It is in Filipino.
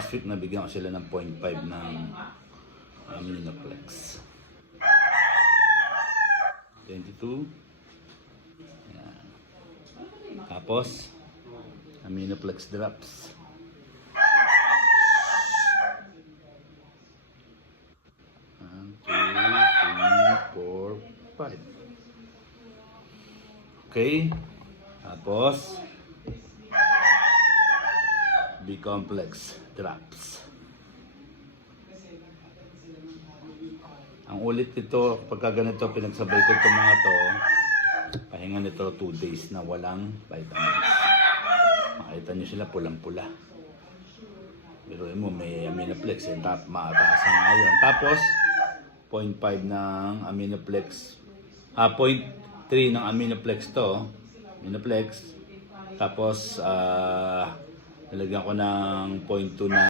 last week nabigyan ko sila ng 0.5 ng Aminoplex. 22. Yan. Tapos, Aminoplex drops. 1, 2, 3, 4, 5. Okay. Tapos, B-complex drops. Ang ulit nito, pagka ganito, pinagsabay ko itong mga to, pahinga nito 2 days na walang vitamins. Makita nyo sila pulang-pula. Pero mo, may Aminoplex, mataas ang iron. Tapos, 0.5 ng Aminoplex, 0.3 ng Aminoplex to, Aminoplex. Tapos, nalagyan ko ng 0.2 na